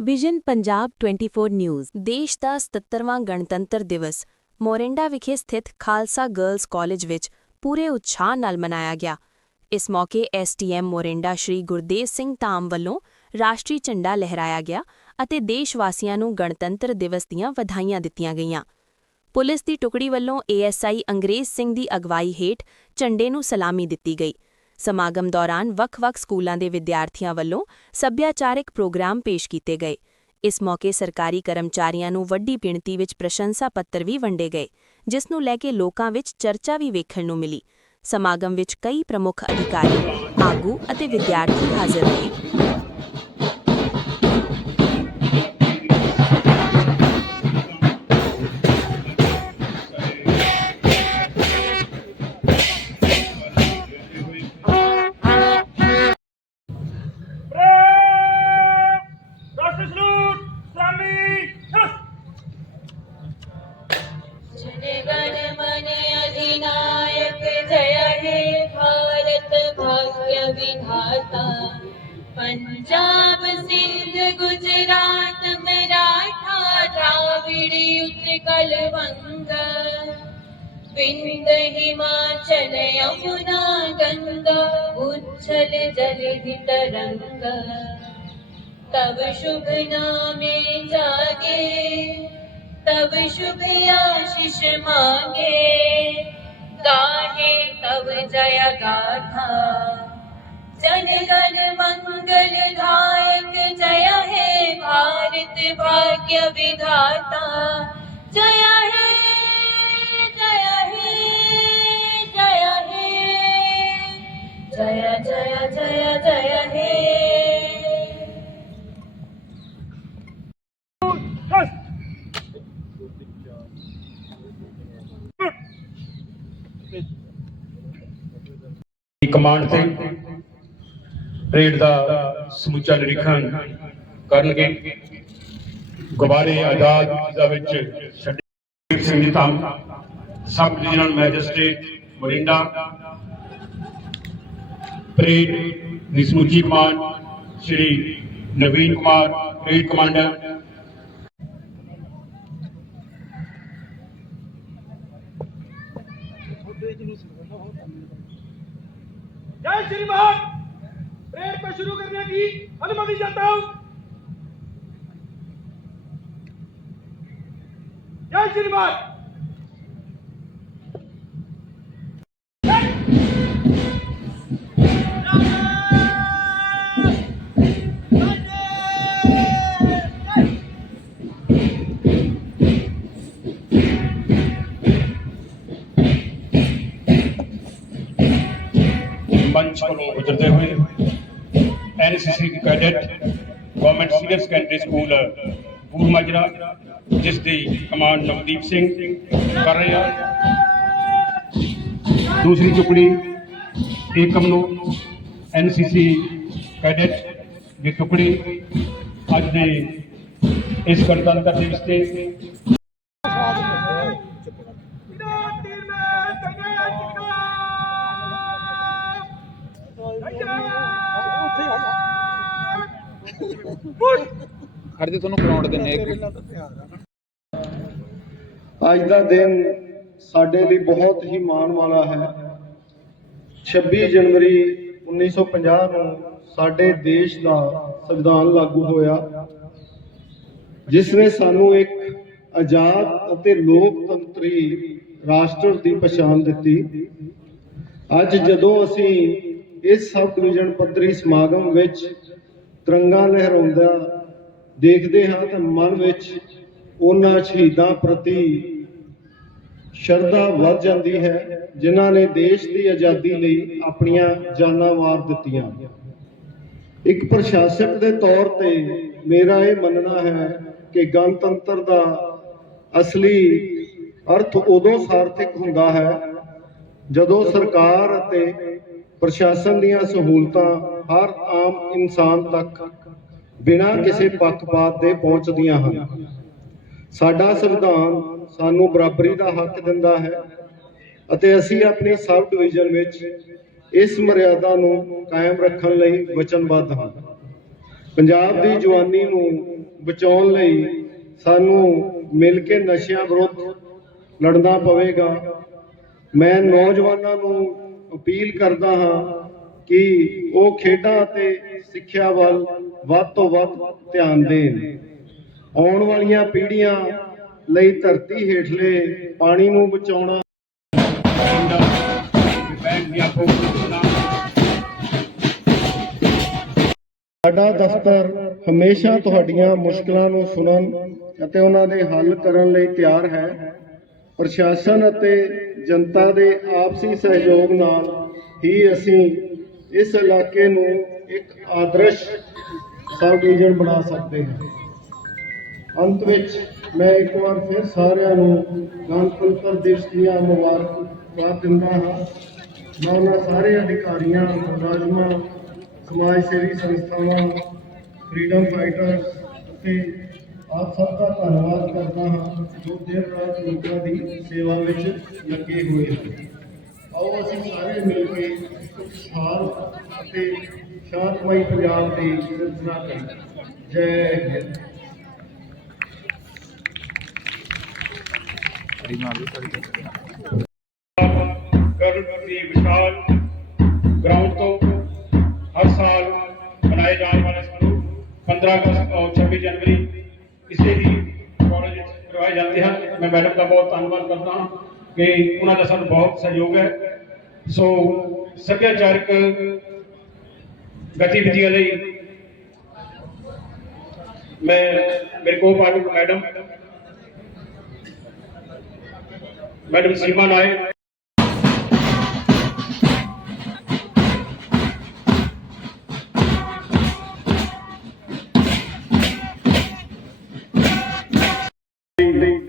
Vision Punjab 24 news, ਦੇਸ਼ ਦਾ 77ਵਾਂ ਗਣਤੰਤਰ ਦਿਵਸ, ਮੋਰਿੰਡਾ ਵਿਖੇ ਸਥਿਤ ਖਾਲਸਾ ਗਰਲਜ਼ ਕਾਲਜ ਵਿੱਚ ਪੂਰੇ ਉਤਸ਼ਾਹ ਨਾਲ ਮਨਾਇਆ ਗਿਆ। ਇਸ ਮੌਕੇ ਐਸਟੀਐਮ ਮੋਰਿੰਡਾ ਸ਼੍ਰੀ ਗੁਰਦੇਵ ਸਿੰਘ ਧਾਮ ਵੱਲੋਂ ਰਾਸ਼ਟਰੀ ਝੰਡਾ ਲਹਿਰਾਇਆ ਗਿਆ ਅਤੇ ਦੇਸ਼ ਵਾਸੀਆਂ ਨੂੰ ਗਣਤੰਤਰ ਦਿਵਸ ਦੀਆਂ ਵਧਾਈਆਂ ਦਿੱਤੀਆਂ ਗਈਆਂ। ਪੁਲਿਸ ਦੀ ਟੁਕੜੀ ਵੱਲੋਂ ਏਐਸਆਈ ਅੰਗਰੇਜ਼ ਸਿੰਘ ਦੀ ਅਗਵਾਈ ਹੇਠ ਝੰਡੇ ਨੂੰ ਸਲਾਮੀ ਦਿੱਤੀ ਗਈ। ਸਮਾਗਮ ਦੌਰਾਨ ਵੱਖ-ਵੱਖ ਸਕੂਲਾਂ ਦੇ ਵਿਦਿਆਰਥੀਆਂ ਵੱਲੋਂ ਸੱਭਿਆਚਾਰਕ ਪ੍ਰੋਗਰਾਮ ਪੇਸ਼ ਕੀਤੇ ਗਏ। ਇਸ ਮੌਕੇ ਸਰਕਾਰੀ ਕਰਮਚਾਰੀਆਂ ਨੂੰ ਵੱਡੀ ਗਿਣਤੀ ਵਿੱਚ ਪ੍ਰਸ਼ੰਸਾ ਪੱਤਰ ਵੀ ਵੰਡੇ ਗਏ, ਜਿਸ ਨੂੰ ਲੈ ਕੇ ਲੋਕਾਂ ਵਿੱਚ ਚਰਚਾ ਵੀ ਵੇਖਣ ਨੂੰ ਮਿਲੀ। ਸਮਾਗਮ ਵਿੱਚ ਕਈ ਪ੍ਰਮੁੱਖ ਅਧਿਕਾਰੀ, ਆਗੂ ਅਤੇ ਵਿਦਿਆਰਥੀ ਹਾਜ਼ਰ ਰਹੇ। विधाता पंजाब सिंध गुजरात मराठा द्राविड़ उत्कल वंग विंद हिमाचल यमुना गंगा उच्छल जलधि तरंग तब शुभ नामे जागे तब शुभ आशीष मांगे गाहे तब जय गाथा जन गण मंगल दायक जय है भारत भाग्य विधाता। जय हे, जय है जय है। जय जय जय जय हे। कमांड से ਪਰੇਡ ਦਾ ਸਮੁੱਚਾ ਨਿਰੀਖਣ ਕਰਨਗੇ। ਗੁਬਾਰੇ ਆਜ਼ਾਦ ਦਾ ਵਿੱਚ ਛੱਡੇ Singh ji Dham sub divisional magistrate Morinda, parade ਦੀ ਸਮੁੱਚੀ command Shri Naveen Kumar, parade commander अनुमति चाहता हूं जय श्रीमान मंच को उतरते हुए NCC cadet government senior secondary school ਪੂਰ ਜਿਸ ਦੀ ਕਮਾਂਡ ਨਵਦੀਪ ਸਿੰਘ ਕਰ ਰਹੇ ਹਨ ਦੂਸਰੀ ਟੁਕੜੀ ਏਕਮ ਨੂੰ ਐਨਸੀਸੀ ਕੈਡਟ ਦੀ ਟੁਕੜੀ ਅੱਜ ਦੇ ਇਸ ਗਣਤੰਤਰ ਦਿਵਸ ਤੇ ਖੜਦੇ ਤੁਹਾਨੂੰ ਗਰਾਊਂਡ ਦਿੰਨੇ ਇੱਕ ਅੱਜ ਦਾ ਦਿਨ ਸਾਡੇ ਲਈ ਬਹੁਤ ਹੀ ਮਾਣ ਵਾਲਾ ਹੈ। 26 ਜਨਵਰੀ 1950 ਨੂੰ ਸਾਡੇ ਦੇਸ਼ ਦਾ ਸੰਵਿਧਾਨ ਲਾਗੂ ਹੋਇਆ ਜਿਸ ਨੇ ਸਾਨੂੰ ਇੱਕ ਆਜ਼ਾਦ ਅਤੇ ਲੋਕਤੰਤਰੀ ਰਾਸ਼ਟਰ ਦੀ ਪਛਾਣ ਦਿੱਤੀ। ਅੱਜ ਜਦੋਂ ਅਸੀਂ ਇਸ ਸਬ ਡਿਵੀਜ਼ਨ ਪੱਧਰੀ ਸਮਾਗਮ ਵਿੱਚ ਤਿਰੰਗਾ ਲਹਿਰਾਉਂਦਾ ਦੇਖਦੇ ਹਾਂ ਤਾਂ ਮਨ ਵਿੱਚ ਉਹਨਾਂ ਸ਼ਹੀਦਾਂ ਪ੍ਰਤੀ ਸ਼ਰਧਾ ਵੱਧ ਜਾਂਦੀ ਹੈ, ਜਿਨ੍ਹਾਂ ਨੇ ਦੇਸ਼ ਦੀ ਆਜ਼ਾਦੀ ਲਈ ਆਪਣੀਆਂ ਜਾਨਾਂ ਵਾਰ ਦਿੱਤੀਆਂ। ਇੱਕ ਪ੍ਰਸ਼ਾਸਕ ਦੇ ਤੌਰ ਤੇ ਮੇਰਾ ਇਹ ਮੰਨਣਾ ਹੈ ਕਿ ਗਣਤੰਤਰ ਦਾ ਅਸਲੀ ਅਰਥ ਉਦੋਂ ਸਾਰਥਿਕ ਹੁੰਦਾ ਹੈ ਜਦੋਂ ਸਰਕਾਰ ਅਤੇ ਪ੍ਰਸ਼ਾਸਨ ਦੀਆਂ ਸਹੂਲਤਾਂ ਹਰ ਆਮ ਇਨਸਾਨ ਤੱਕ ਬਿਨਾਂ ਕਿਸੇ ਪੱਖਪਾਤ ਦੇ ਪਹੁੰਚਦੀਆਂ ਹਨ। ਸਾਡਾ ਸੰਵਿਧਾਨ ਸਾਨੂੰ ਬਰਾਬਰੀ ਦਾ ਹੱਕ ਦਿੰਦਾ ਹੈ ਅਤੇ ਅਸੀਂ ਆਪਣੀ ਸਬ ਡਿਵੀਜ਼ਨ ਵਿੱਚ ਇਸ ਮਰਿਆਦਾ ਨੂੰ ਕਾਇਮ ਰੱਖਣ ਲਈ ਵਚਨਬੱਧ ਹਾਂ। ਪੰਜਾਬ ਦੀ ਜਵਾਨੀ ਨੂੰ ਬਚਾਉਣ ਲਈ ਸਾਨੂੰ ਮਿਲ ਕੇ ਨਸ਼ਿਆਂ ਵਿਰੁੱਧ ਲੜਨਾ ਪਵੇਗਾ। ਮੈਂ ਨੌਜਵਾਨਾਂ ਨੂੰ ਅਪੀਲ ਕਰਦਾ ਹਾਂ ਕਿ ਉਹ ਖੇਡਾਂ ਅਤੇ ਸਿੱਖਿਆ ਵੱਲ ਵੱਧ ਤੋਂ ਵੱਧ ਧਿਆਨ ਦੇਣ। ਆਉਣ ਵਾਲੀਆਂ ਪੀੜ੍ਹੀਆਂ ਲਈ ਧਰਤੀ ਹੇਠਲੇ ਪਾਣੀ ਨੂੰ ਬਚਾਉਣਾ। ਸਾਡਾ ਦਫ਼ਤਰ ਹਮੇਸ਼ਾ ਤੁਹਾਡੀਆਂ ਮੁਸ਼ਕਲਾਂ ਨੂੰ ਸੁਣਨ ਅਤੇ ਉਹਨਾਂ ਦੇ ਹੱਲ ਕਰਨ ਲਈ ਤਿਆਰ ਹੈ। ਪ੍ਰਸ਼ਾਸਨ ਅਤੇ ਜਨਤਾ ਦੇ ਆਪਸੀ ਸਹਿਯੋਗ ਨਾਲ ਹੀ ਅਸੀਂ ਇਸ ਇਲਾਕੇ ਨੂੰ ਇੱਕ ਆਦਰਸ਼ ਸਬ ਡਿਵੀਜ਼ਨ ਬਣਾ ਸਕਦੇ ਹਾਂ। ਅੰਤ ਵਿੱਚ ਮੈਂ ਇੱਕ ਵਾਰ ਫਿਰ ਸਾਰਿਆਂ ਨੂੰ ਗਣਤੰਤਰ ਦਿਵਸ ਦੀਆਂ ਮੁਬਾਰਕਾਂ ਦਿੰਦਾ ਹਾਂ। ਮੈਂ ਉਹਨਾਂ ਸਾਰੇ ਅਧਿਕਾਰੀਆਂ, ਮੁਲਾਜ਼ਮਾਂ, ਸਮਾਜ ਸੇਵੀ ਸੰਸਥਾਵਾਂ ਫਰੀडम ਫਾਈਟਰਸ ਅਤੇ ਆਪ ਸਭ ਦਾ ਧੰਨਵਾਦ ਕਰਦਾ ਹਾਂ ਜੋ ਦਿਨ ਰਾਤ ਲੋਕਾਂ ਦੀ ਸੇਵਾ ਵਿੱਚ ਲੱਗੇ ਹੋਏ ਹਨ। ਆਓ ਅਸੀਂ ਸਾਰੇ ਮਿਲ ਕੇ ਇੱਕ ਖੁਸ਼ਹਾਲ ਅਤੇ ਸ਼ਾਂਤਮਈ ਪੰਜਾਬ ਦੀ ਸਿਰਜਣਾ ਕਰੀਏ ਜੈ ਹਿੰਦ। ਕਰਨ ਦੀ ਵਿਸ਼ਾਲ ਗਰਾਊਂਡ ਤੋਂ ਹਰ ਸਾਲ ਮਨਾਏ ਜਾਣ ਵਾਲੇ ਸਮਾਰੋਹ 15 ਅਗਸਤ ਔਰ 26 ਜਨਵਰੀ ਕਿਸੇ ਵੀ ਕਾਲਜ ਵਿੱਚ ਕਰਵਾਏ ਜਾਂਦੇ ਹਨ। ਮੈਂ ਮੈਡਮ ਦਾ ਬਹੁਤ ਧੰਨਵਾਦ ਕਰਦਾ ਹਾਂ ਕਿ ਉਹਨਾਂ ਦਾ ਸਾਨੂੰ ਬਹੁਤ ਸਹਿਯੋਗ ਹੈ। ਸੋ ਸੱਭਿਆਚਾਰਕ ਗਤੀਵਿਧੀਆਂ ਲਈ ਮੈਂ ਮੇਰੇ ਕੋਲ ਪਾਲਕ ਮੈਡਮ ਮੈਡਮ ਸੀਮਾ ਨਾਇਕ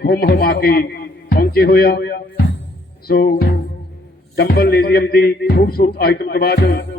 ਹੁਮ ਹੁਮਾ ਕੇ ਪਹੁੰਚੇ ਹੋਇਆ ਸੋ ਡੰਬਲ ਲੇਜ਼ੀਅਮ ਦੀ ਖੂਬਸੂਰਤ ਆਈਟਮ ਤੋਂ ਬਾਅਦ